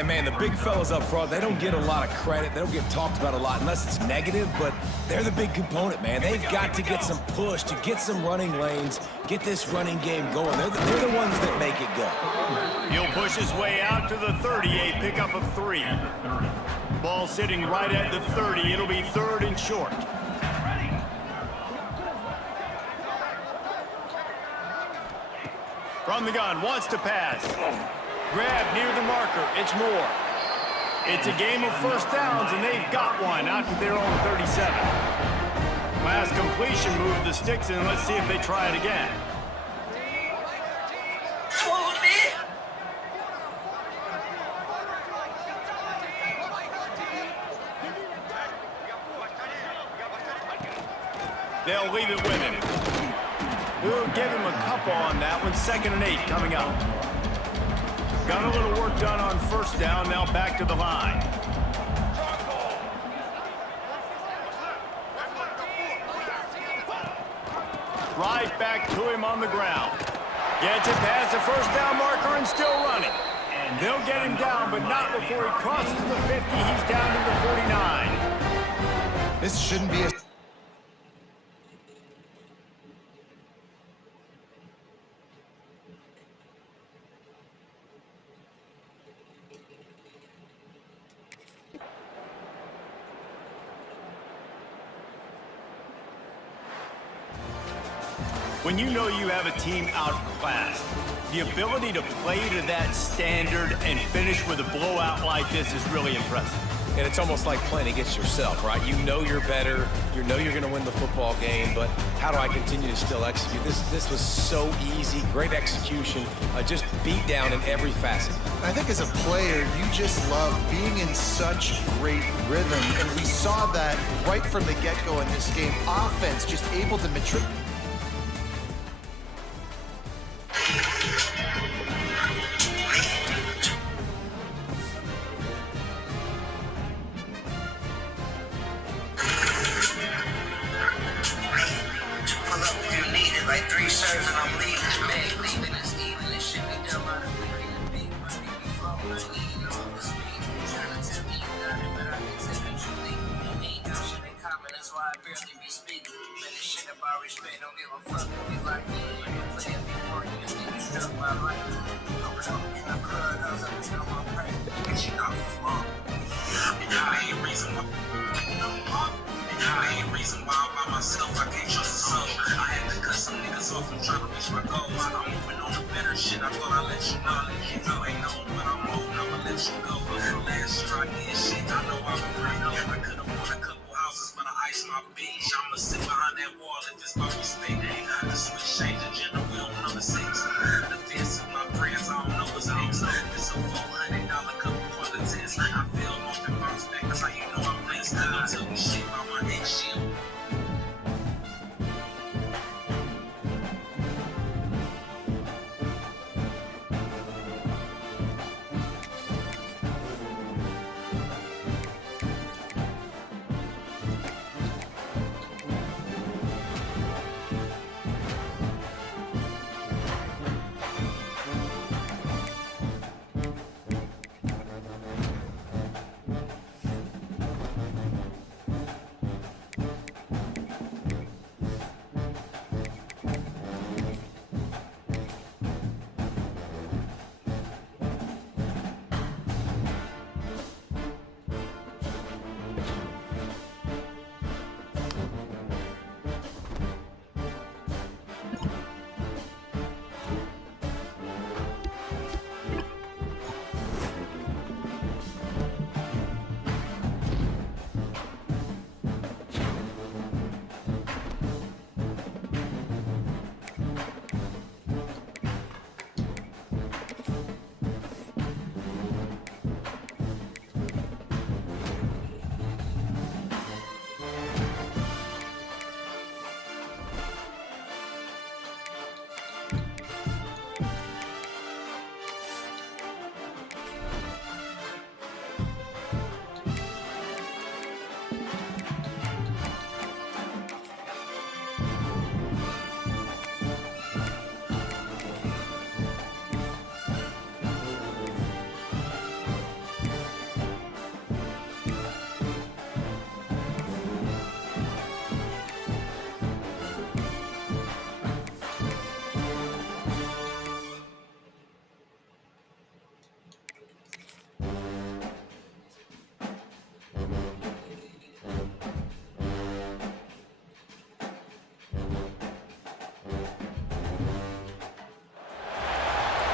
And, man, the big fellas up front, they don't get a lot of credit. They don't get talked about a lot unless it's negative, but they're the big component, man. They've got to get some push, to get some running lanes, get this running game going. They're the ones that make it go. He'll push his way out to the 38, pickup of 3. Ball sitting right at the 30. It'll be 3rd and short. From the gun, wants to pass. Grab near the marker. It's Moore. It's a game of first downs, and they've got one out to their own 37. Last completion moved the sticks, and let's see if they try it again. They'll leave it with him. We'll give him a couple on that one. 2nd and 8 coming up. Got a little work done on first down. Now back to the line. Right back to him on the ground. Gets it past the first down marker and still running. And they'll get him down, but not before he crosses the 50. He's down to the 49. This shouldn't be a... When you know you have a team outclassed, the ability to play to that standard and finish with a blowout like this is really impressive. And it's almost like playing against yourself, right? You know you're better. You know you're going to win the football game, but how do I continue to still execute? This was so easy, great execution, just beat down in every facet. I think as a player, you just love being in such great rhythm, and we saw that right from the get-go in this game. Offense just able to matriculate.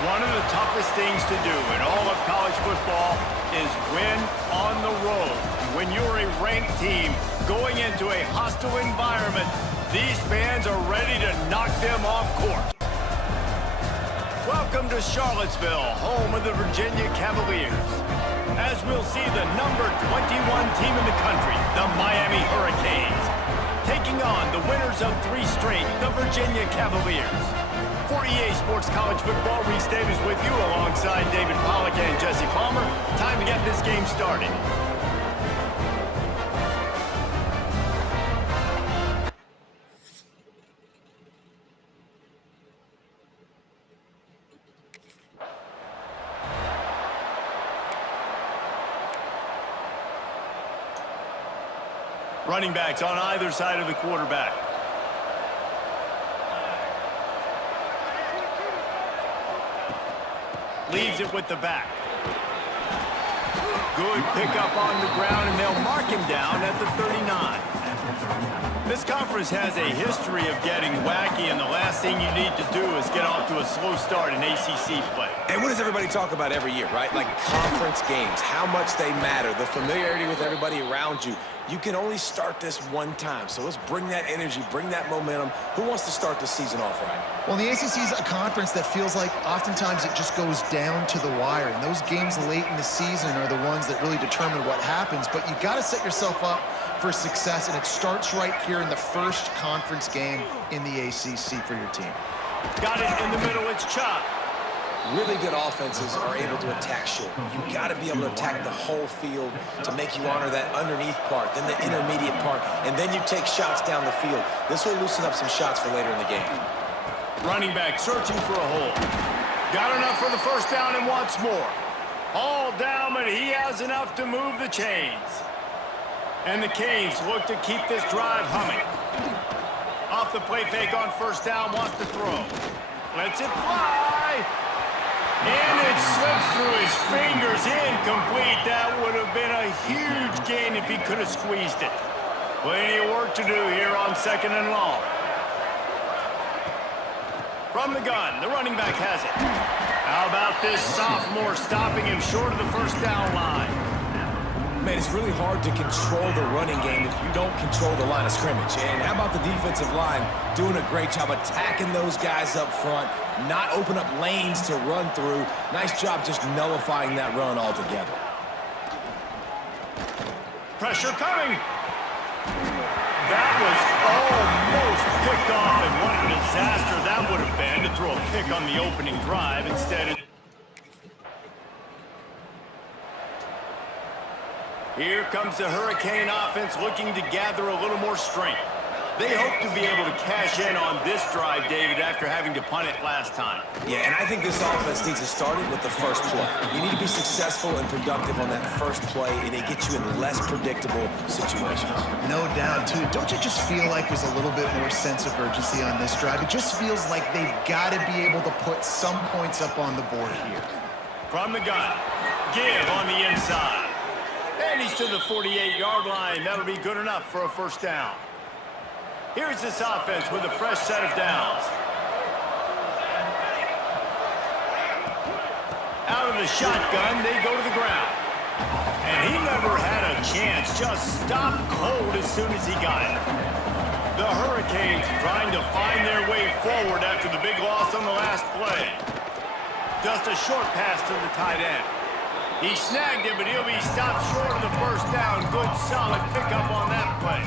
One of the toughest things to do in all of college football is win on the road. When you're a ranked team going into a hostile environment, these fans are ready to knock them off course. Welcome to Charlottesville, home of the Virginia Cavaliers. As we'll see the number 21 team in the country, the Miami Hurricanes, taking on the winners of 3 straight, the Virginia Cavaliers. For EA Sports College Football, Reese Davis with you alongside David Pollack and Jesse Palmer. Time to get this game started. Running backs on either side of the quarterback. Leaves it with the back. Good pickup on the ground, and they'll mark him down at the 39. This conference has a history of getting wacky, and the last thing you need to do is get off to a slow start in ACC play. And what does everybody talk about every year, right? Like conference games, how much they matter, the familiarity with everybody around you. You can only start this one time, so let's bring that energy, bring that momentum. Who wants to start the season off right? Well, the ACC is a conference that feels like oftentimes it just goes down to the wire, and those games late in the season are the ones that really determine what happens, but you got to set yourself up for success, and it starts right here in the first conference game in the ACC for your team. Got it in the middle, it's chopped. Really good offenses are able to attack short. You got to be able to attack the whole field to make you honor that underneath part, then the intermediate part, and then you take shots down the field. This will loosen up some shots for later in the game. Running back searching for a hole. Got enough for the first down and wants more. All down, but he has enough to move the chains. And the Canes look to keep this drive humming. Off the play fake on first down, wants to throw. Lets it fly. And it slips through his fingers, incomplete. That would have been a huge gain if he could have squeezed it. Plenty of work to do here on 2nd and long. From the gun, the running back has it. How about this sophomore stopping him short of the first down line? Man, it's really hard to control the running game if you don't control the line of scrimmage. And how about the defensive line doing a great job attacking those guys up front, not open up lanes to run through. Nice job just nullifying that run altogether. Pressure coming. That was almost picked off, and what a disaster that would have been to throw a pick on the opening drive. Instead, here comes the Hurricane offense looking to gather a little more strength. They hope to be able to cash in on this drive, David, after having to punt it last time. Yeah, and I think this offense needs to start it with the first play. You need to be successful and productive on that first play, and it gets you in less predictable situations. No doubt, too. Don't you just feel like there's a little bit more sense of urgency on this drive? It just feels like they've got to be able to put some points up on the board here. From the gun, give on the inside. And he's to the 48-yard line. That'll be good enough for a first down. Here's this offense with a fresh set of downs. Out of the shotgun, they go to the ground. And he never had a chance, just stopped cold as soon as he got it. The Hurricanes trying to find their way forward after the big loss on the last play. Just a short pass to the tight end. He snagged it, but he'll be stopped short of the first down. Good, solid pickup on that play.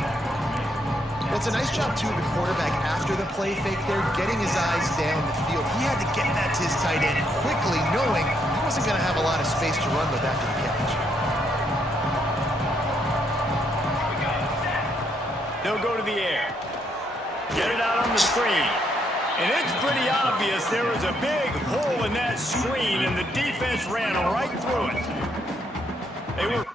Well, it's a nice job, too, of the quarterback after the play fake there, getting his eyes down the field. He had to get that to his tight end quickly, knowing he wasn't going to have a lot of space to run with after the catch. They'll go to the air. Get it out on the screen. And it's pretty obvious there was a big hole in that screen, and the defense ran right through it. They were...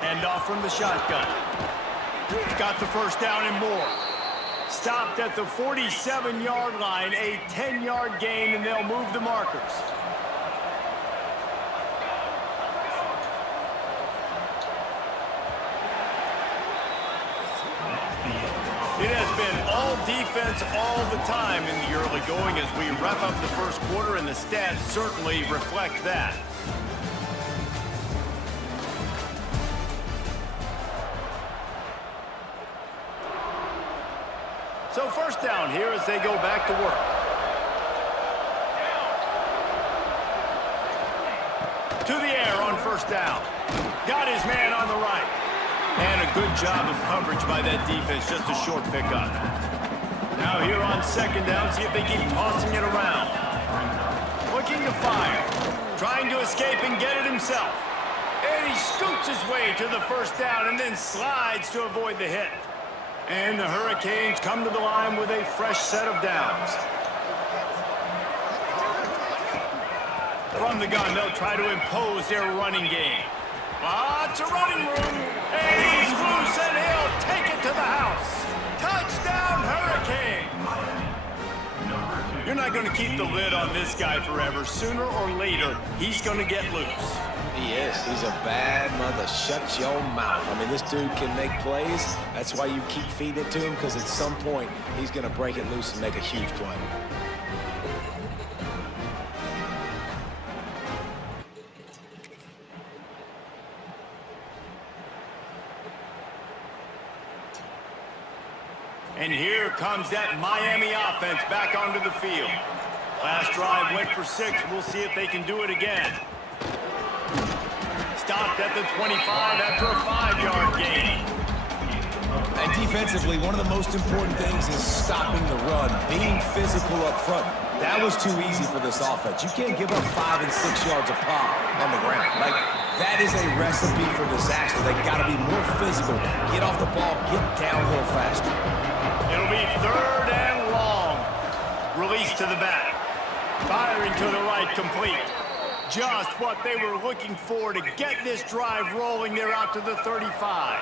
Hand off from the shotgun. Got the first down and more. Stopped at the 47-yard line, a 10-yard gain, and they'll move the markers. It has been all defense all the time in the early going as we wrap up the first quarter, and the stats certainly reflect that. So first down here as they go back to work. To the air on first down. Got his man on the right. And a good job of coverage by that defense, just a short pickup. Now here on second down, see if they keep tossing it around. Looking to fire. Trying to escape and get it himself. And he scoots his way to the first down and then slides to avoid the hit. And the Hurricanes come to the line with a fresh set of downs. From the gun, they'll try to impose their running game. Lots of running room. And he's loose, and he'll take it to the house. Touchdown, Hurricane! You're not going to keep the lid on this guy forever. Sooner or later, he's going to get loose. He is. He's a bad mother. Shut your mouth. I mean, this dude can make plays. That's why you keep feeding it to him, because at some point, he's going to break it loose and make a huge play. And here comes that Miami offense back onto the field. Last drive went for 6. We'll see if they can do it again. Stopped at the 25 after a 5-yard gain. And defensively, one of the most important things is stopping the run, being physical up front. That was too easy for this offense. You can't give up 5 and 6 yards a pop on the ground. Like, that is a recipe for disaster. They got to be more physical. Get off the ball, get downhill faster. It'll be 3rd and long. Release to the back. Firing to the right, complete. Just what they were looking for to get this drive rolling. They're out to the 35.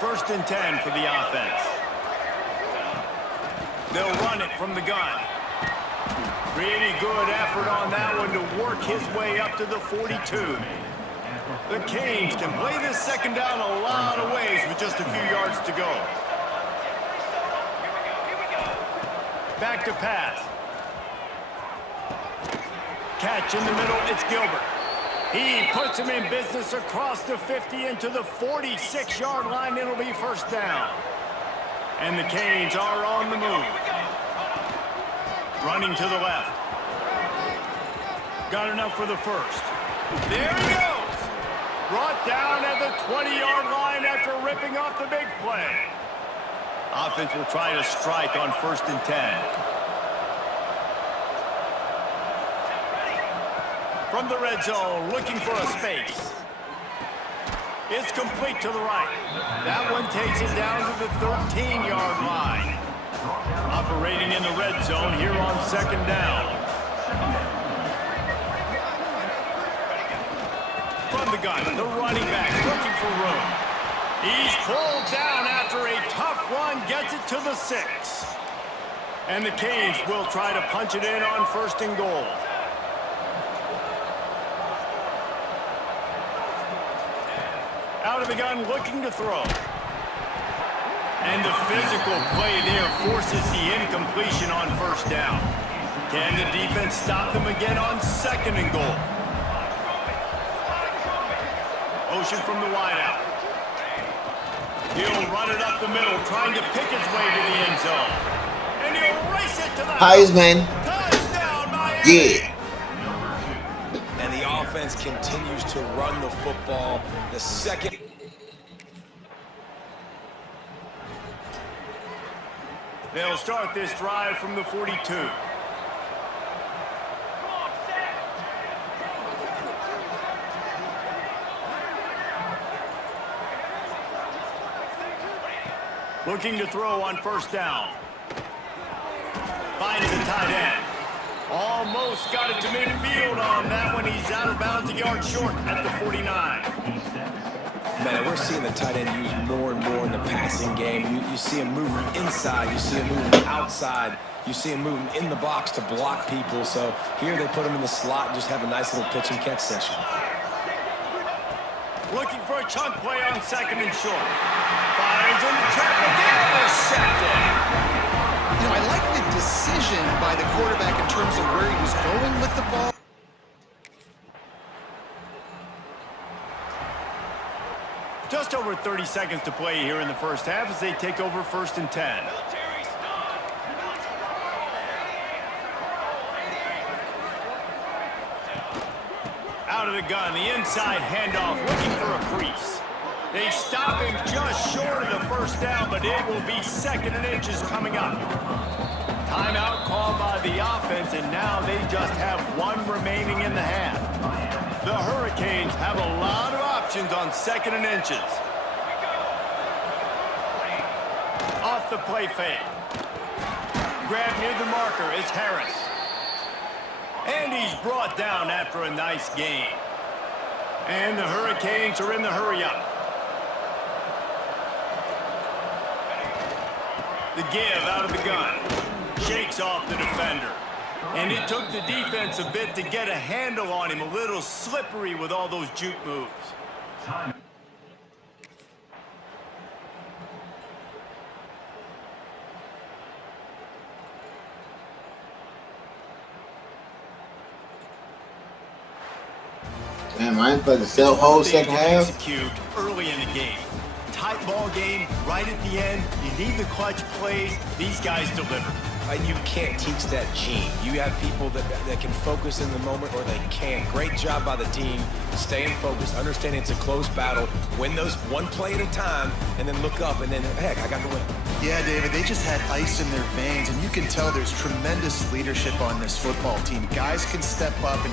1st and 10 for the offense. They'll run it from the gun. Pretty good effort on that one to work his way up to the 42. The Canes can play this second down a lot of ways with just a few yards to go. Back to pass. Catch in the middle, it's Gilbert. He puts him in business across the 50 into the 46-yard line. It'll be 1st down. And the Canes are on the move. Running to the left. Got enough for the 1st. There he goes. Brought down at the 20-yard line after ripping off the big play. Offense will try to strike on 1st and 10. From the red zone, looking for a space. It's complete to the right. That one takes it down to the 13-yard line. Operating in the red zone here on 2nd down. From the gun, the running back looking for room. He's pulled down after a tough run, gets it to the 6. And the Canes will try to punch it in on 1st and goal. Out of the gun, looking to throw. And the physical play there forces the incompletion on 1st down. Can the defense stop them again on 2nd and goal? Motion from the wideout. He'll run it up the middle, trying to pick his way to the end zone. And he'll race it to the Heisman. Touchdown, Miami! Yeah. And the offense continues to run the football. The second. They'll start this drive from the 42. Looking to throw on 1st down. Finds the tight end. Almost got it to midfield on that one. He's out of bounds, a yard short at the 49. man, and we're seeing the tight end used more and more in the passing game. You see him moving inside. You see him moving outside. You see him moving in the box to block people. So here they put him in the slot and just have a nice little pitch and catch session. Looking for a chunk play on second and short. Fires in the traffic. Intercepted. You know, I like the decision by the quarterback in terms of where he was going with the ball. Just over 30 seconds to play here in the first half as they take over 1st and 10. Out of the gun, the inside handoff, looking for a crease. They stop him just short of the first down, but it will be 2nd and inches coming up. Timeout called by the offense, and now they just have 1 remaining in the half. The Hurricanes have a lot of options on 2nd and inches. Off the play fake. Grab near the marker is Harris. And he's brought down after a nice gain. And the Hurricanes are in the hurry-up. The give out of the gun. Shakes off the defender. And it took the defense a bit to get a handle on him. A little slippery with all those juke moves. Damn, I ain't played the cell whole second half. Execute early in the game. Tight ball game, right at the end. You need the clutch plays. These guys deliver. You can't teach that gene. You have people that can focus in the moment or they can't. Great job by the team, staying focused, understanding it's a close battle, win those one play at a time, and then look up, and then, heck, I got the win. Yeah, David, they just had ice in their veins, and you can tell there's tremendous leadership on this football team. Guys can step up and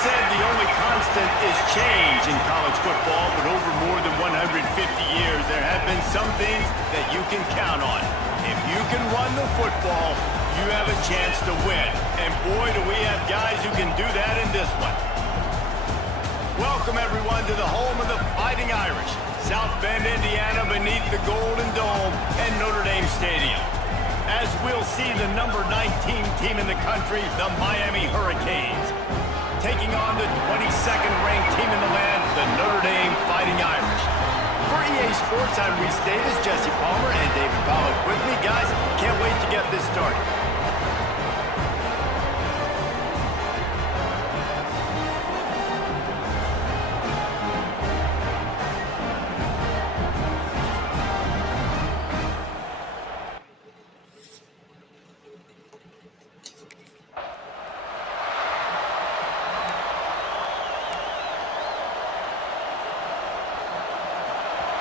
said the only constant is change in college football, but over more than 150 years, there have been some things that you can count on. If you can run the football, you have a chance to win. And boy, do we have guys who can do that in this one. Welcome, everyone, to the home of the Fighting Irish, South Bend, Indiana, beneath the Golden Dome and Notre Dame Stadium. As we'll see the number 19 team in the country, the Miami Hurricanes, taking on the 22nd ranked team in the land, the Notre Dame Fighting Irish. For EA Sports, I'm Reese Davis, Jesse Palmer, and David Pollock with me. Guys, can't wait to get this started.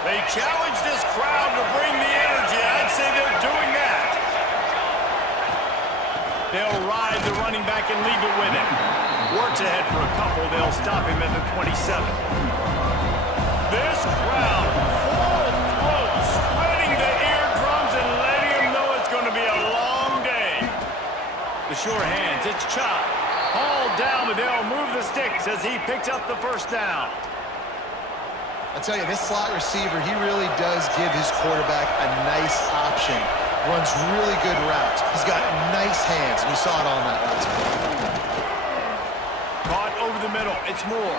They challenge this crowd to bring the energy. I'd say they're doing that. They'll ride the running back and leave it with him. Works ahead for a couple. They'll stop him at the 27. This crowd, full throat, spreading the eardrums and letting him know it's going to be a long day. The sure hands, it's Chop. Hauled down, but they'll move the sticks as he picks up the first down. I'll tell you, this slot receiver, he really does give his quarterback a nice option. Runs really good routes. He's got nice hands, and you saw it on that last play. Caught over the middle. It's Moore.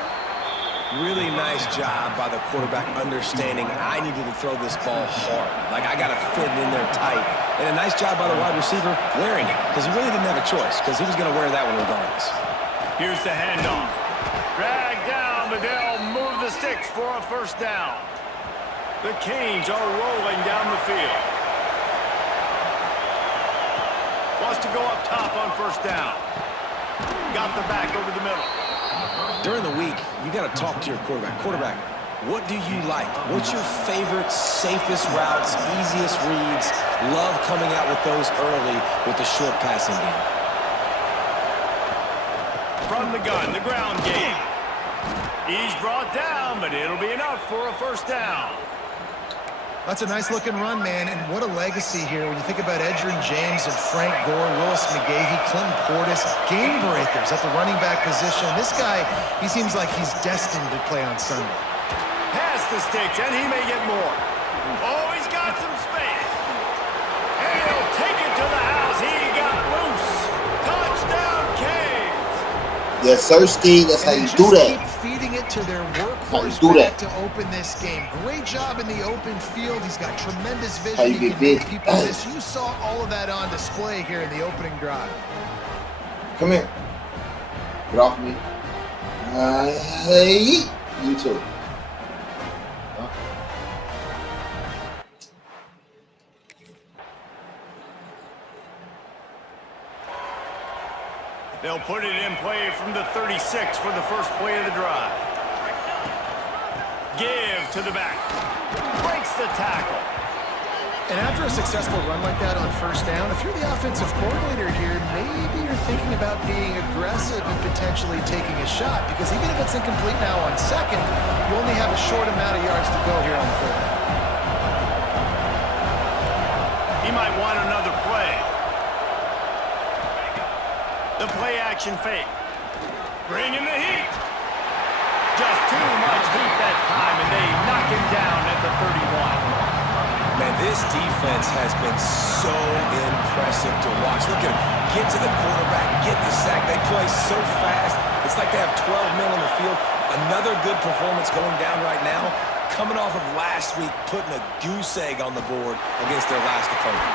Really nice job by the quarterback understanding I needed to throw this ball hard. Like, I got to fit it in there tight. And a nice job by the wide receiver wearing it, because he really didn't have a choice, because he was going to wear that one regardless. Here's the handoff. Drag down, but they'll move the sticks for a first down. The Canes are rolling down the field. Wants to go up top on first down. Got the back over the middle. During the week, you got to talk to your quarterback. Quarterback, what do you like? What's your favorite, safest routes, easiest reads? Love coming out with those early with the short passing game. From the gun, the ground game. He's brought down, but it'll be enough for a first down. That's a nice-looking run, man, and what a legacy here when you think about Edgerrin James and Frank Gore, Willis McGahee, Clinton Portis, game breakers at the running back position. This guy, he seems like he's destined to play on Sunday. Pass the sticks, and he may get more. Oh, he's got some space. And he'll take it to the house. He got loose. Touchdown, Canes. Yes, sir, Steve. That's how you do that. Keep feeding it to their workhorse back to open this game. Great job in the open field. He's got tremendous vision. How you get big. People miss. You saw all of that on display here in the opening drive. Come here. Get off me. Hey, you too. Huh? They'll put it in play from the 36 for the first play of the drive. Give to the back. Breaks the tackle. And after a successful run like that on first down, if you're the offensive coordinator here, maybe you're thinking about being aggressive and potentially taking a shot, because even if it's incomplete now on second, you only have a short amount of yards to go here on third. He might want another play. The play action fake. Bring in the heat. Just too much heat that time, and they knock him down at the 31. Man, this defense has been so impressive to watch. Look at them. Get to the quarterback, get the sack. They play so fast. It's like they have 12 men on the field. Another good performance going down right now. Coming off of last week, putting a goose egg on the board against their last opponent.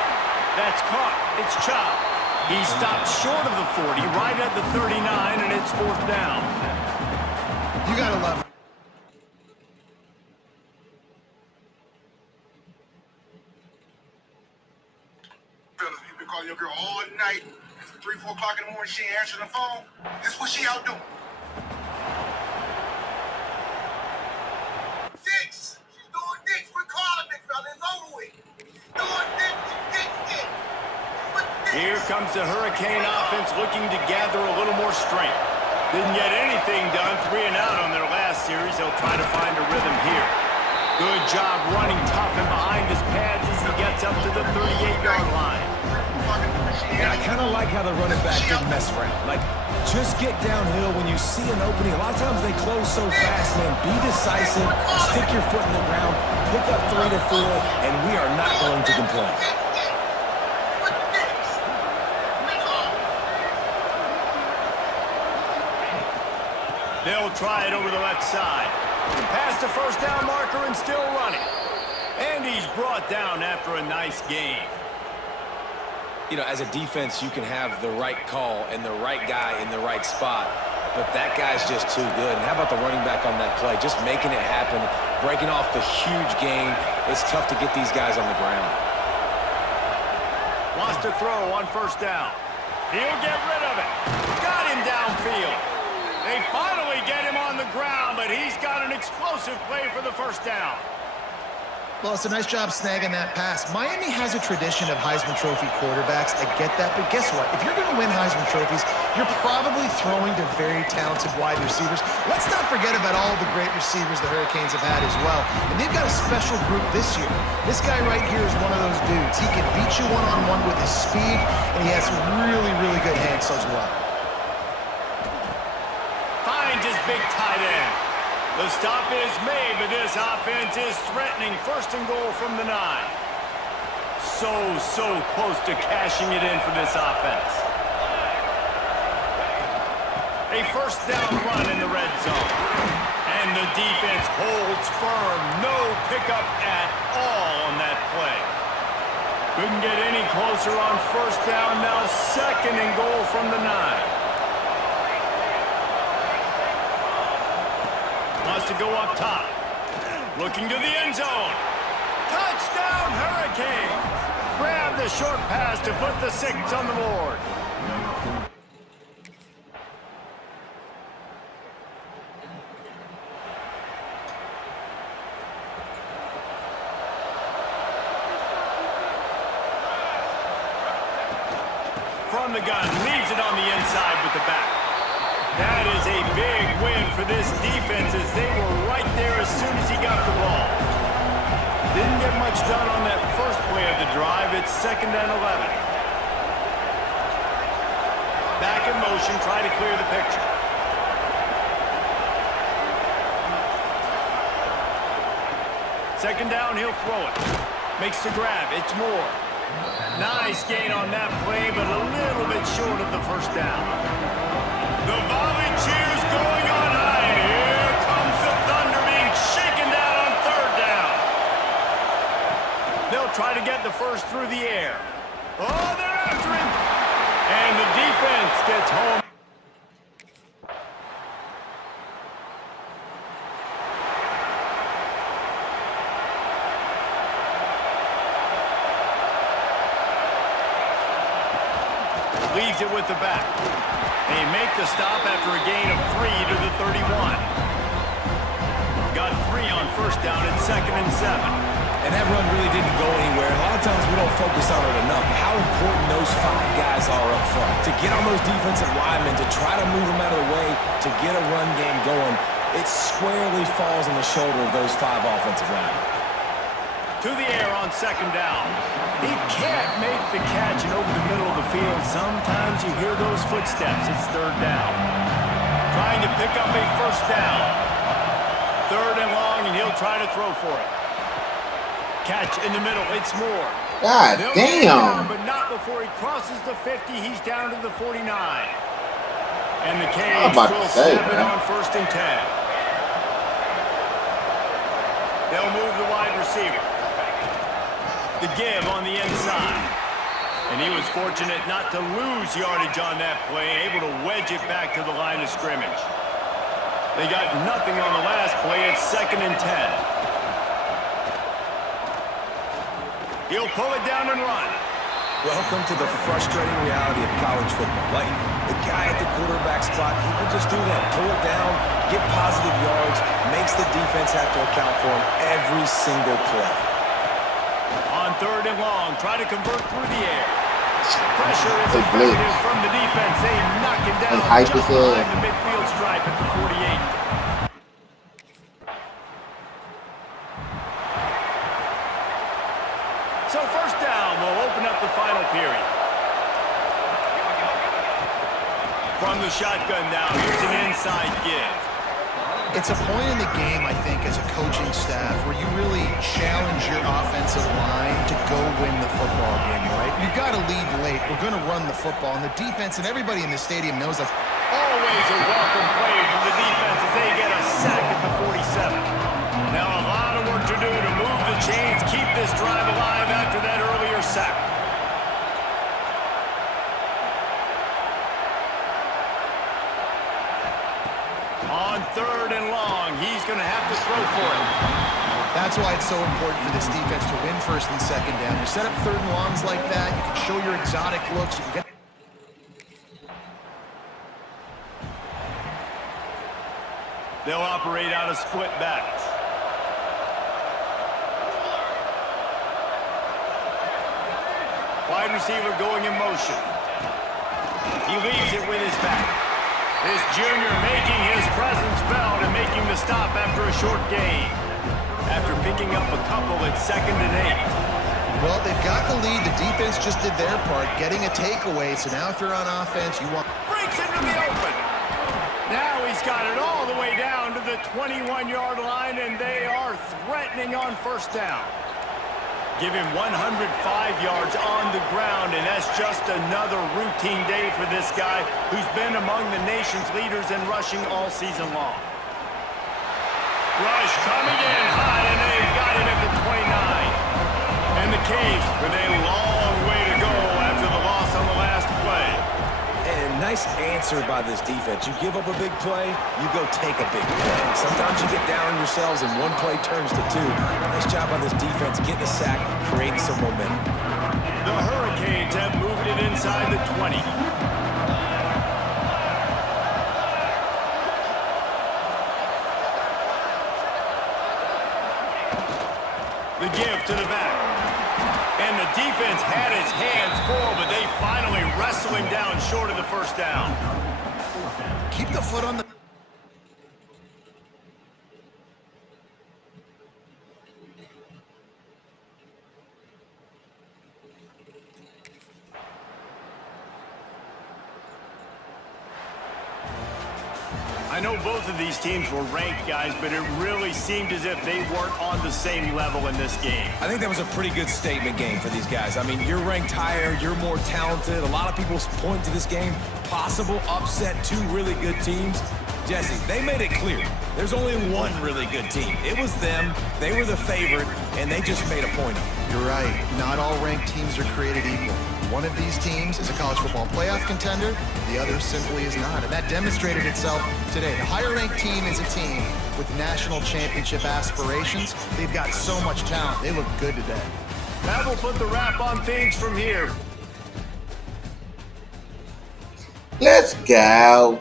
That's caught. It's Chop. He stopped short of the 40, right at the 39, and it's fourth down. You gotta love it. Fellas, you've been calling your girl all night. It's 3, 4 o'clock in the morning. She ain't answering the phone. This is what she out doing. Dicks. She's doing dicks. We're calling it, fella. It's over with. She's doing dicks. She's dicks. Here comes the Hurricane offense looking to gather a little more strength. Didn't get anything done, 3 and out on their last series. They'll try to find a rhythm here. Good job running tough and behind his pads as he gets up to the 38-yard line. And I kind of like how the running back didn't mess around. Like, just get downhill when you see an opening. A lot of times they close so fast, man. Be decisive, stick your foot in the ground, pick up 3 to 4, and we are not going to complain. They'll try it over the left side. Past the first down marker and still running. And he's brought down after a nice game. You know, as a defense, you can have the right call and the right guy in the right spot, but that guy's just too good. And how about the running back on that play? Just making it happen, breaking off the huge gain. It's tough to get these guys on the ground. Wants to throw on first down. He'll get rid of it. Got him downfield. They finally get him on the ground, but he's got an explosive play for the first down. Well, it's a nice job snagging that pass. Miami has a tradition of Heisman Trophy quarterbacks. I get that, but guess what? If you're going to win Heisman Trophies, you're probably throwing to very talented wide receivers. Let's not forget about all the great receivers the Hurricanes have had as well. And they've got a special group this year. This guy right here is one of those dudes. He can beat you one-on-one with his speed, and he has some really, really good hands as well. Finds his big tight end. The stop is made, but this offense is threatening first and goal from the 9. So close to cashing it in for this offense. A first down run in the red zone. And the defense holds firm. No pickup at all on that play. Couldn't get any closer on first down. Now second and goal from the 9. Wants to go up top. Looking to the end zone. Touchdown, Hurricane! Grab the short pass to put the 6 on the board. From the gun, leaves it on the inside with the back. That is a big win for this defense as they were right there as soon as he got the ball. Didn't get much done on that first play of the drive. It's 2nd and 11. Back in motion, try to clear the picture. Second down, he'll throw it. Makes the grab. It's Moore. Nice gain on that play, but a little bit short of the first down. The volley cheers going on high, and here comes the Thunder being shaken down on 3rd down. They'll try to get the first through the air. Oh, they're after him. And the defense gets home. Leaves it with the back. They make the stop after a gain of 3 to the 31. Got 3 on first down at 2nd and 7. And that run really didn't go anywhere. A lot of times we don't focus on it enough. How important those 5 guys are up front. To get on those defensive linemen, to try to move them out of the way, to get a run game going, it squarely falls on the shoulder of those 5 offensive linemen. To the air on 2nd down. He can't make the catch and over the middle of the field. Sometimes you hear those footsteps. It's 3rd down. Trying to pick up a first down. 3rd and long, and he'll try to throw for it. Catch in the middle. It's Moore. God damn. Down, but not before he crosses the 50. He's down to the 49. And the Canes will snap it on 1st and 10. They'll move the wide receiver. The give on the inside. And he was fortunate not to lose yardage on that play, able to wedge it back to the line of scrimmage. They got nothing on the last play. It's 2nd and 10. He'll pull it down and run. Welcome to the frustrating reality of college football. Like, the guy at the quarterback spot, he can just do that. Pull it down, get positive yards, makes the defense have to account for him every single play. On 3rd and long, try to convert through the air. Pressure is effective from the defense. They knock him down just behind the midfield stripe at the 48. So 1st down will open up the final period. From the shotgun now, here's an inside give. It's a point in the game, I think, as a coaching staff where you really challenge your offensive line to go win the football game, right? You've got to lead late. We're going to run the football. And the defense and everybody in the stadium knows that. Always a welcome play from the defense as they get a sack at the 47. Now a lot of work to do to move the chains, keep this drive alive after that earlier sack. On 3rd and long, he's going to have to throw for it. That's why it's so important for this defense to win 1st and 2nd down. You set up 3rd and longs like that, you can show your exotic looks, you can get. They'll operate out of split backs. Wide receiver going in motion. He leaves it with his back. This junior making his presence felt and making the stop after a short gain. After picking up a couple at 2nd and 8. Well, they've got the lead. The defense just did their part, getting a takeaway. So now if they're on offense, you want. Breaks into the open. Now he's got it all the way down to the 21-yard line, and they are threatening on 1st down. Give him 105 yards on the ground, and that's just another routine day for this guy who's been among the nation's leaders in rushing all season long. Rush coming in hot, and they've got him at the 29. And the Caves with a long way to go after the loss on the last play. And nice answer by this defense. You give up a big play, you go take a big play. Sometimes you get down on yourselves and one play turns to 2. Nice job by this defense, getting a sack, creating some momentum. The Hurricanes have moved it inside the 20. The give to the back. And the defense had its hands full, but they finally wrestle him down short of the 1st down. Keep the foot on the. I know both of these teams were ranked, guys, but it really seemed as if they weren't on the same level in this game. I think that was a pretty good statement game for these guys. I mean, you're ranked higher, you're more talented. A lot of people point to this game, possible upset, 2 really good teams. Jesse, they made it clear. There's only one really good team. It was them. They were the favorite, and they just made a point of it. You're right. Not all ranked teams are created equal. One of these teams is a college football playoff contender. The other simply is not. And that demonstrated itself today. The higher-ranked team is a team with national championship aspirations. They've got so much talent. They look good today. That will put the wrap on things from here. Let's go.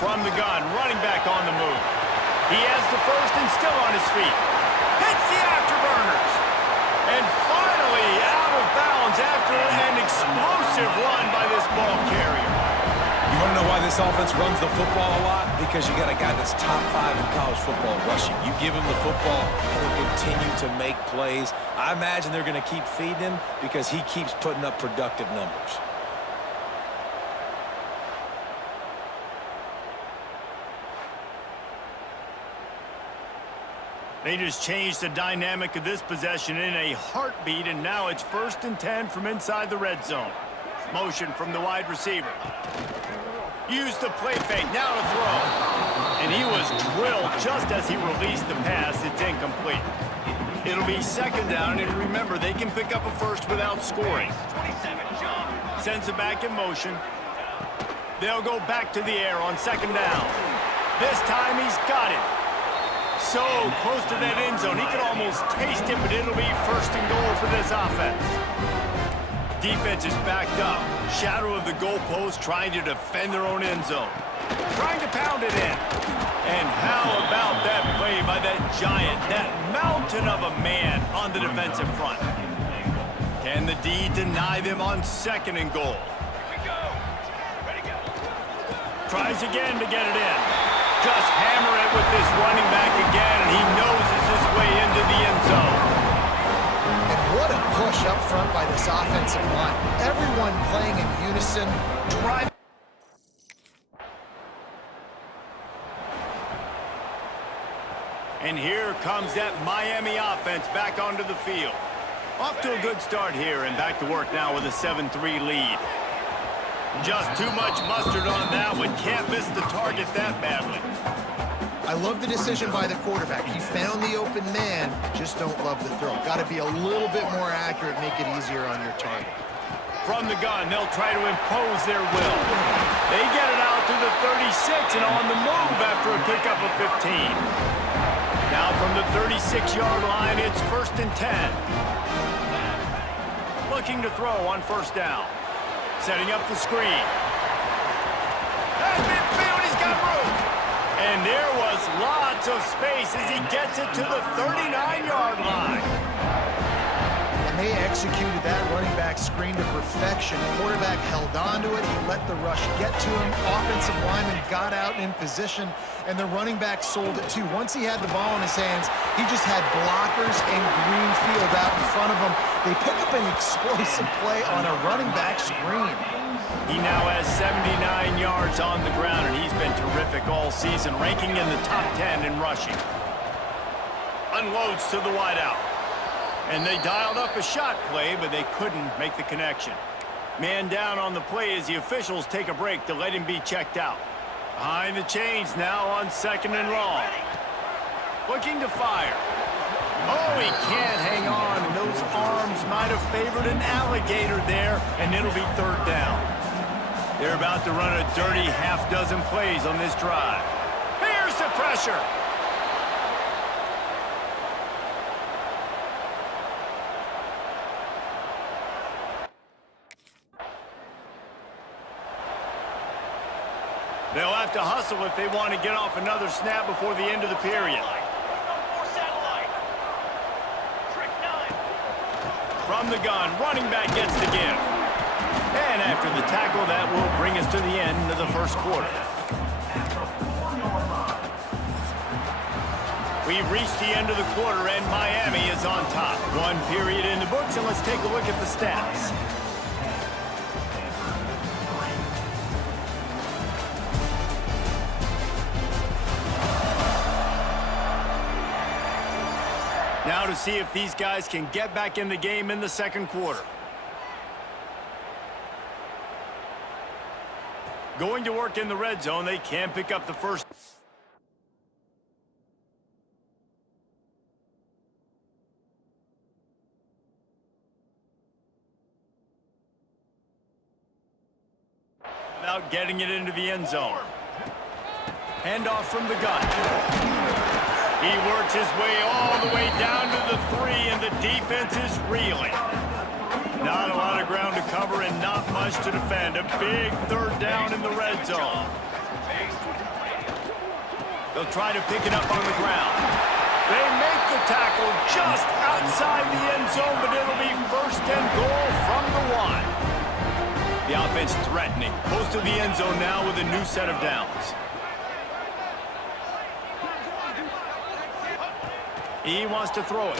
From the gun, running back on the move. He has the first and still on his feet. Hits the afterburners. And finally out of bounds after an explosive run by this ball carrier. You want to know why this offense runs the football a lot? Because you got a guy that's top 5 in college football rushing. You give him the football, and he'll continue to make plays. I imagine they're going to keep feeding him because he keeps putting up productive numbers. They just changed the dynamic of this possession in a heartbeat, and now it's 1st and 10 from inside the red zone. Motion from the wide receiver. Use the play fake, now to throw. And he was drilled just as he released the pass. It's incomplete. It'll be 2nd down, and remember, they can pick up a first without scoring. Sends it back in motion. They'll go back to the air on 2nd down. This time he's got it. So close to that end zone, he could almost taste it, but it'll be 1st and goal for this offense. Defense is backed up. Shadow of the goalpost, trying to defend their own end zone. Trying to pound it in. And how about that play by that giant, that mountain of a man on the defensive front? Can the D deny them on 2nd and goal? Tries again to get it in. Just hammer it with this running back again, and he noses his way into the end zone. And what a push up front by this offensive line. Everyone playing in unison, driving. And here comes that Miami offense back onto the field. Off to a good start here, and back to work now with a 7-3 lead. Just too much mustard on that one. Can't miss the target that badly. I love the decision by the quarterback. He found the open man, just don't love the throw. Got to be a little bit more accurate, make it easier on your target. From the gun, they'll try to impose their will. They get it out to the 36 and on the move after a pickup of 15. Now from the 36-yard line, it's 1st and 10. Looking to throw on 1st down. Setting up the screen. At midfield, he's got room. And there was lots of space as he gets it to the 39-yard line. And they executed that running back screen to perfection. The quarterback held on to it. He let the rush get to him. Offensive lineman got out in position, and the running back sold it too. Once he had the ball in his hands, he just had blockers and green field out in front of him. They pick up an explosive play on a running back screen. He now has 79 yards on the ground, and he's been terrific all season, ranking in the top 10 in rushing. Unloads to the wideout. And they dialed up a shot play, but they couldn't make the connection. Man down on the play as the officials take a break to let him be checked out. Behind the chains now on 2nd and long. Looking to fire. Oh, he can't hang on, and those arms might have favored an alligator there, and it'll be 3rd down. They're about to run a dirty half-dozen plays on this drive. Here's the pressure. They'll have to hustle if they want to get off another snap before the end of the period. From the gun, running back gets the give. And after the tackle, that will bring us to the end of the 1st quarter. We've reached the end of the quarter, and Miami is on top. 1 period in the books, and let's take a look at the stats. Now to see if these guys can get back in the game in the 2nd quarter. Going to work in the red zone, they can pick up the first. Without getting it into the end zone. Handoff from the gun. He works his way all the way down to the 3, and the defense is reeling. Not a lot of ground to cover and not much to defend. A big 3rd down in the red zone. They'll try to pick it up on the ground. They make the tackle just outside the end zone, but it'll be 1st and goal from the 1. The offense threatening, close to the end zone now with a new set of downs. He wants to throw it.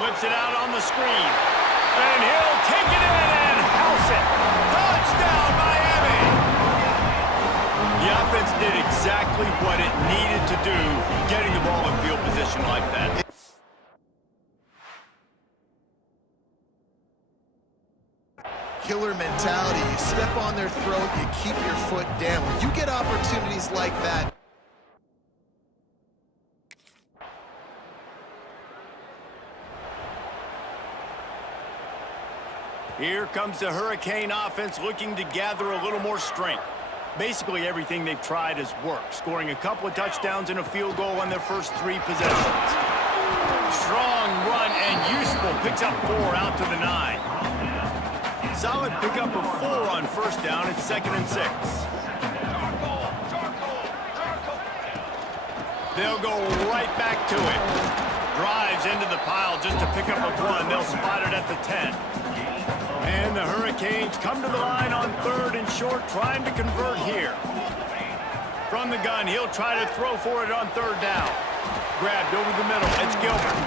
Flips it out on the screen. And he'll take it in and house it. Touchdown, Miami! The offense did exactly what it needed to do, getting the ball in field position like that. Killer mentality. You step on their throat, you keep your foot down. When you get opportunities like that, here comes the Hurricane offense looking to gather a little more strength. Basically everything they've tried has worked, scoring a couple of touchdowns and a field goal on their first 3 possessions. Strong run and useful. Picks up 4 out to the 9. Solid pickup of 4 on 1st down. It's 2nd and 6. They'll go right back to it. Drives into the pile just to pick up a 1. They'll spot it at the 10. And the Hurricanes come to the line on 3rd and short, trying to convert here. From the gun, he'll try to throw for it on 3rd down. Grabbed over the middle. It's Gilbert.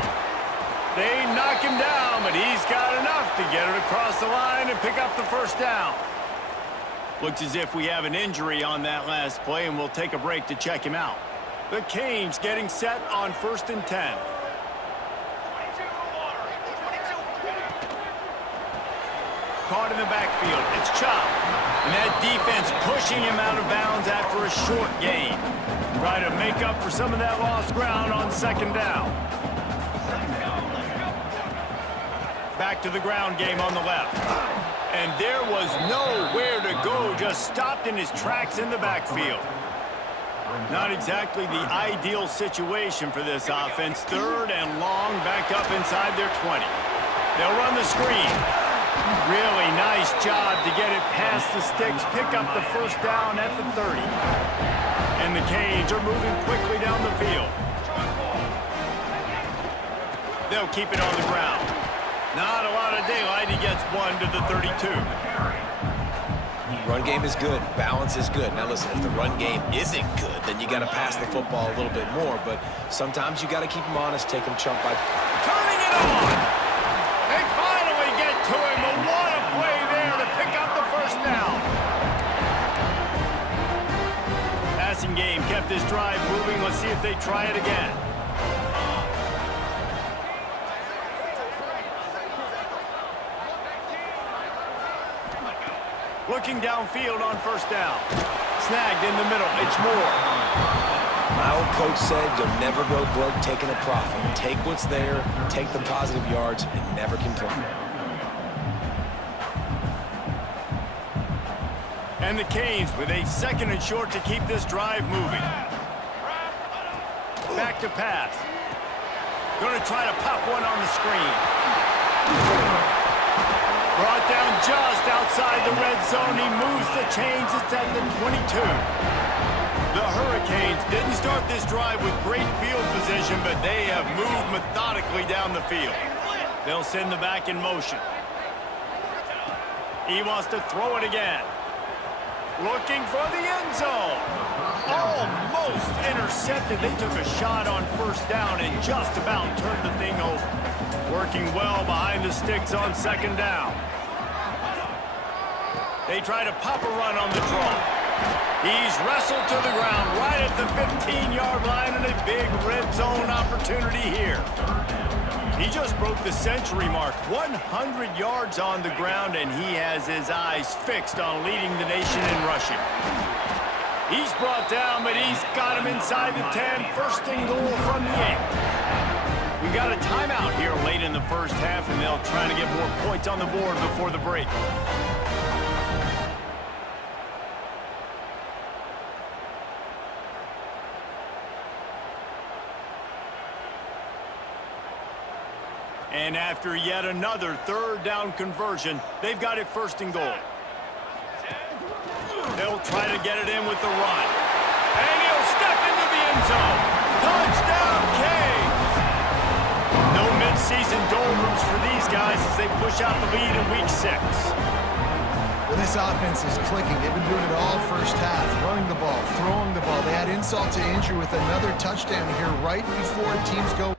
They knock him down, but he's got enough to get it across the line and pick up the 1st down. Looks as if we have an injury on that last play, and we'll take a break to check him out. The Canes getting set on 1st and 10. Caught in the backfield. It's Chop. And that defense pushing him out of bounds after a short gain. Try to make up for some of that lost ground on 2nd down. Back to the ground game on the left. And there was nowhere to go. Just stopped in his tracks in the backfield. Not exactly the ideal situation for this offense. 3rd and long, back up inside their 20. They'll run the screen. Really nice job to get it past the sticks, pick up the 1st down at the 30. And the Canes are moving quickly down the field. They'll keep it on the ground. Not a lot of daylight. He gets 1 to the 32. Run game is good. Balance is good. Now listen, if the run game isn't good, then you got to pass the football a little bit more. But sometimes you got to keep them honest, take them chunk by. Turning it on! They finally get to him, but what a play there to pick up the 1st down. Passing game kept this drive moving. Let's see if they try it again. Looking downfield on 1st down. Snagged in the middle. It's Moore. My old coach said you'll never go broke taking a profit. Take what's there, take the positive yards, and never complain. And the Canes with a 2nd and short to keep this drive moving. Back to pass. Going to try to pop one on the screen. Brought down just outside the red zone. He moves the chains. It's at the 22. The Hurricanes didn't start this drive with great field position, but they have moved methodically down the field. They'll send the back in motion. He wants to throw it again. Looking for the end zone. Almost intercepted. They took a shot on 1st down and just about turned the thing over. Working well behind the sticks on 2nd down. They try to pop a run on the draw. He's wrestled to the ground right at the 15-yard line and a big red zone opportunity here. He just broke the century mark, 100 yards on the ground, and he has his eyes fixed on leading the nation in rushing. He's brought down, but he's got him inside the 10, 1st and goal from the 8. We got a timeout here late in the 1st half, and they'll try to get more points on the board before the break. And after yet another 3rd down conversion, they've got it 1st and goal. They'll try to get it in with the run. And he'll step into the end zone. Touchdown, Canes! No mid-season doldrums for these guys as they push out the lead in Week 6. Well, this offense is clicking. They've been doing it all first half, running the ball, throwing the ball. They had insult to injury with another touchdown here right before teams go.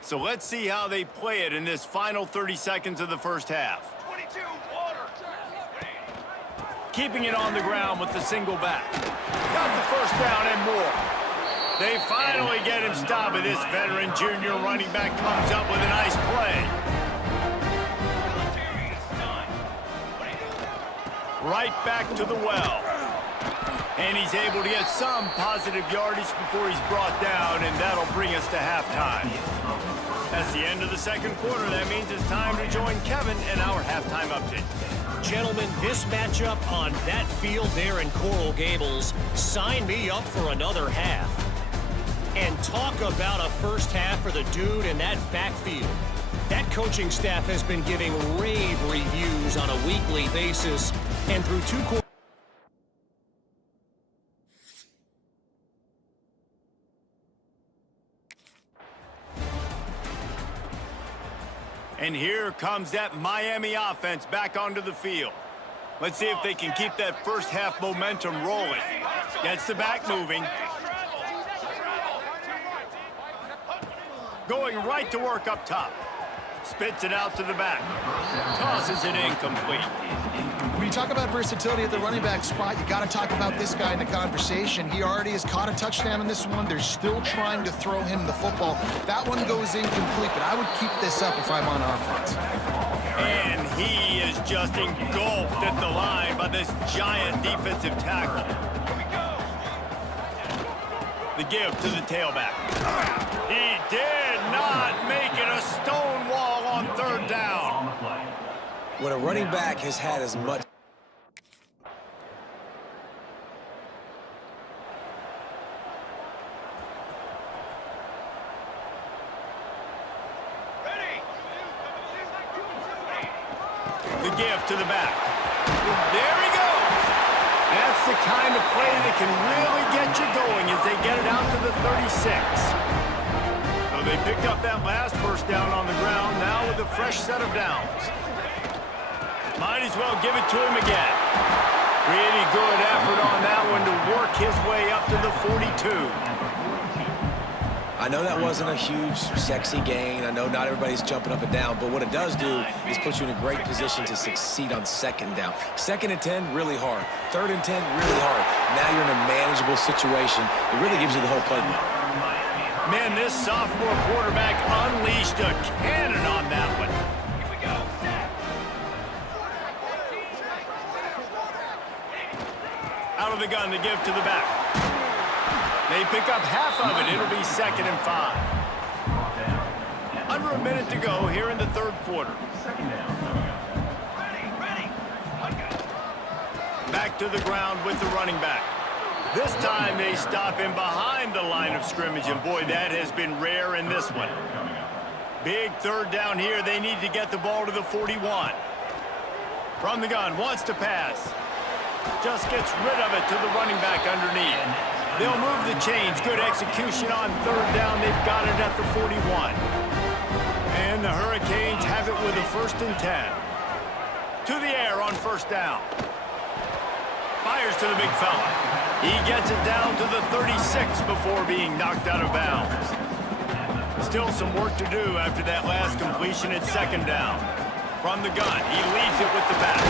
So let's see how they play it in this final 30 seconds of the first half. 22, water. Keeping it on the ground with the single back. Got the first down and more. They finally get him stopped, but this veteran junior running back comes up with a nice play. Right back to the well. And he's able to get some positive yardage before he's brought down, and that'll bring us to halftime. That's the end of the second quarter. That means it's time to join Kevin in our halftime update. Gentlemen, this matchup on that field there in Coral Gables, sign me up for another half. And talk about a first half for the dude in that backfield. That coaching staff has been giving rave reviews on a weekly basis, and through two quarters. And here comes that Miami offense back onto the field. Let's see if they can keep that first half momentum rolling. Gets the back moving. Going right to work up top. Spits it out to the back. Tosses it incomplete. When you talk about versatility at the running back spot, you got to talk about this guy in the conversation. He already has caught a touchdown in this one. They're still trying to throw him the football. That one goes incomplete, but I would keep this up if I'm on offense. And he is just engulfed at the line by this giant defensive tackle. The give to the tailback. He did not make it a stone wall on third down. When a running back has had as much... The give to the back. There he goes. That's the kind of play that can really get you going as they get it out to the 36. So they picked up that last first down on the ground, now with a fresh set of downs. Might as well give it to him again. Pretty good effort on that one to work his way up to the 42. I know that wasn't a huge, sexy gain. I know not everybody's jumping up and down, but what it does do is put you in a great position to succeed on second down. 2nd and 10, really hard. 3rd and 10, really hard. Now you're in a manageable situation. It really gives you the whole playbook. Man, this sophomore quarterback unleashed a cannon on that one. Here we go. Out of the gun to give to the back. They pick up half of it. It'll be 2nd and 5. Under a minute to go here in the third quarter. Back knocked to the ground with the running back. This time they stop him behind the line of scrimmage, and boy, that has been rare in this one. Big third down here. They need to get the ball to the 41. From the gun, wants to pass. Just gets rid of it to the running back underneath. They'll move the chains. Good execution on third down. They've got it at the 41. And the Hurricanes have it with a 1st and 10. To the air on 1st down. Fires to the big fella. He gets it down to the 36 before being knocked out of bounds. Still some work to do after that last completion at 2nd down. From the gun, he leaves it with the back.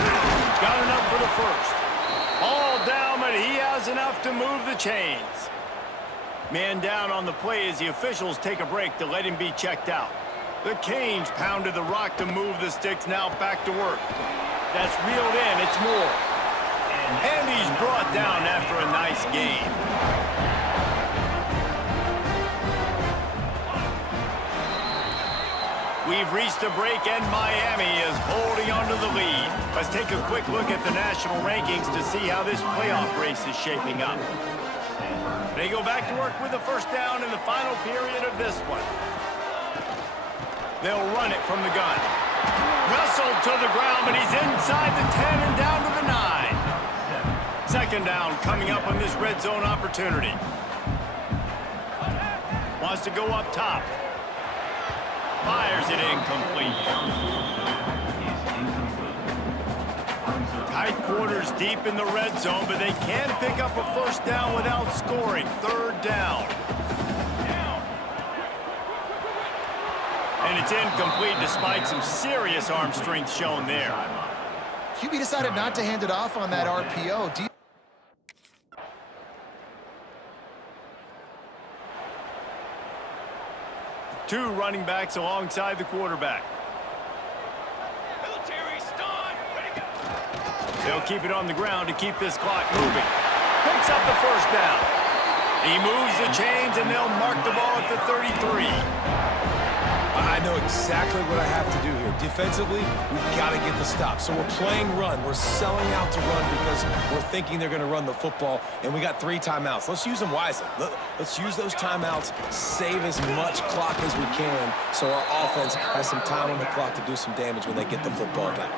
Got enough for the 1st. All down, but he has enough to move the chains. Man down on the play as the officials take a break to let him be checked out. The Canes pounded the rock to move the sticks, now back to work. That's reeled in, it's Moore. And he's brought down after a nice game. We've reached a break, and Miami is holding on to the lead. Let's take a quick look at the national rankings to see how this playoff race is shaping up. They go back to work with the 1st down in the final period of this one. They'll run it from the gun. Wrestled to the ground, but he's inside the 10 and down to the 9. 2nd down coming up on this red zone opportunity. Wants to go up top. Fires it incomplete. Tight quarters deep in the red zone, but they can pick up a 1st down without scoring. 3rd down. And it's incomplete despite some serious arm strength shown there. QB decided not to hand it off on that RPO. Two running backs alongside the quarterback. They'll keep it on the ground to keep this clock moving. Picks up the 1st down. He moves the chains, and they'll mark the ball at the 33. I know exactly what I have to do here. Defensively, we've got to get the stop. So we're playing run. We're selling out to run because we're thinking they're going to run the football, and we got 3 timeouts. Let's use them wisely. Let's use those timeouts, save as much clock as we can so our offense has some time on the clock to do some damage when they get the football back.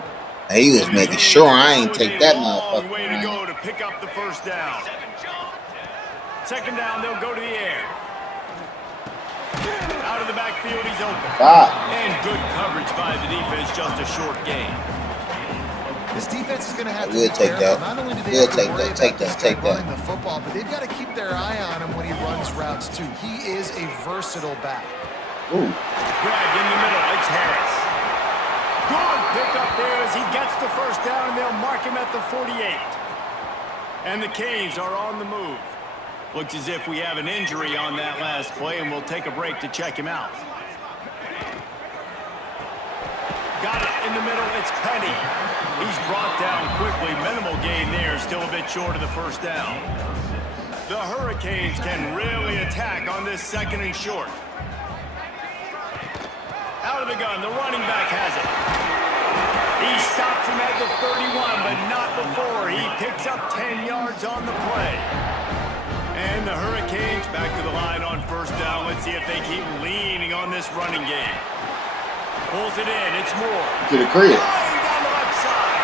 He was making sure I ain't take that motherfucker. Way to go to pick up the 1st down. 2nd down, they'll go to the air. Out of the backfield, he's open. And good coverage by the defense, just a short gain. This defense is going to have to we'll take that. Not only do they We'll have to take worry that. Take about that. Take that. running the football, but they've got to keep their eye on him when he runs routes too. He is a versatile back. Ooh. Grabbed in the middle. It's Harris. Good pick up there as he gets the 1st down, and they'll mark him at the 48. And the Canes are on the move. Looks as if we have an injury on that last play, and we'll take a break to check him out. Got it in the middle. It's Penny. He's brought down quickly. Minimal gain there. Still a bit short of the 1st down. The Hurricanes can really attack on this 2nd and short. Out of the gun. The running back has it. He stops him at the 31, but not before. He picks up 10 yards on the play. And the Hurricanes back to the line on 1st down. Let's see if they keep leaning on this running game. Pulls it in. It's Moore. To the crib. Down the left side.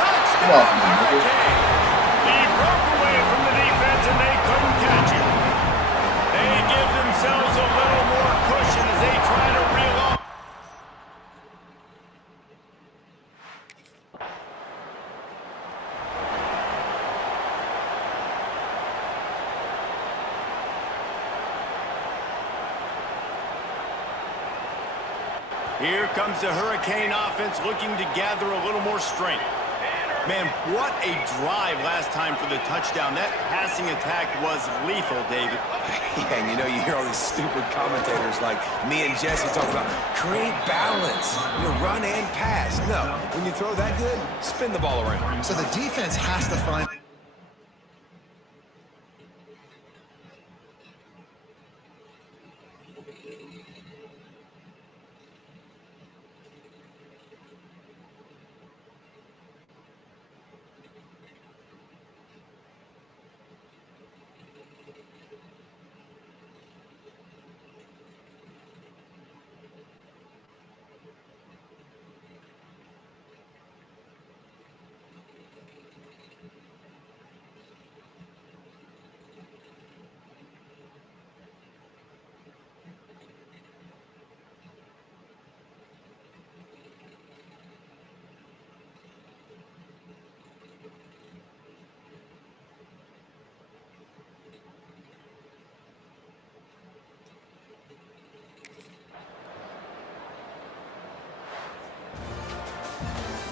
Come on, Touchdown, man. Hurricane. He broke away from the defense, and they couldn't catch him. They give themselves a little more cushion as they try to reel off. Here comes the Hurricane offense looking to gather a little more strength. Man, what a drive last time for the touchdown. That passing attack was lethal, David. Yeah, and you know, you hear all these stupid commentators like me and Jesse talk about create balance, run and pass. No, when you throw that good, spin the ball around. So the defense has to find...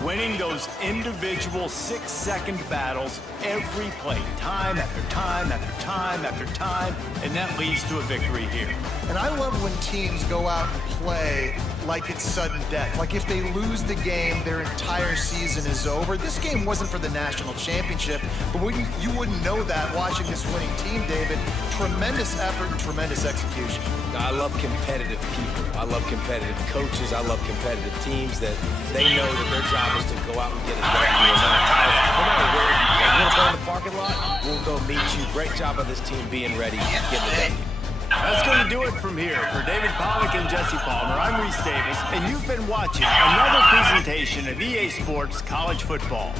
winning those individual 6-second battles every play, time after time after time after time, and that leads to a victory here. And I love when teams go out and play like it's sudden death. Like if they lose the game, their entire season is over. This game wasn't for the national championship, but you wouldn't know that watching this winning team, David. Tremendous effort and tremendous execution. I love competitive people. I love competitive coaches. I love competitive teams that they know that their job is to go out and get it done. No matter where you play. You want to play in the parking lot? We'll go meet you. Great job of this team being ready, getting it done. That's going to do it from here. For David Pollack and Jesse Palmer, I'm Reese Davis, and you've been watching another presentation of EA Sports College Football.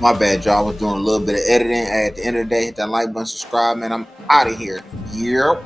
My bad, y'all. I was doing a little bit of editing. At the end of the day, hit that like button, subscribe, man. I'm out of here. Yep.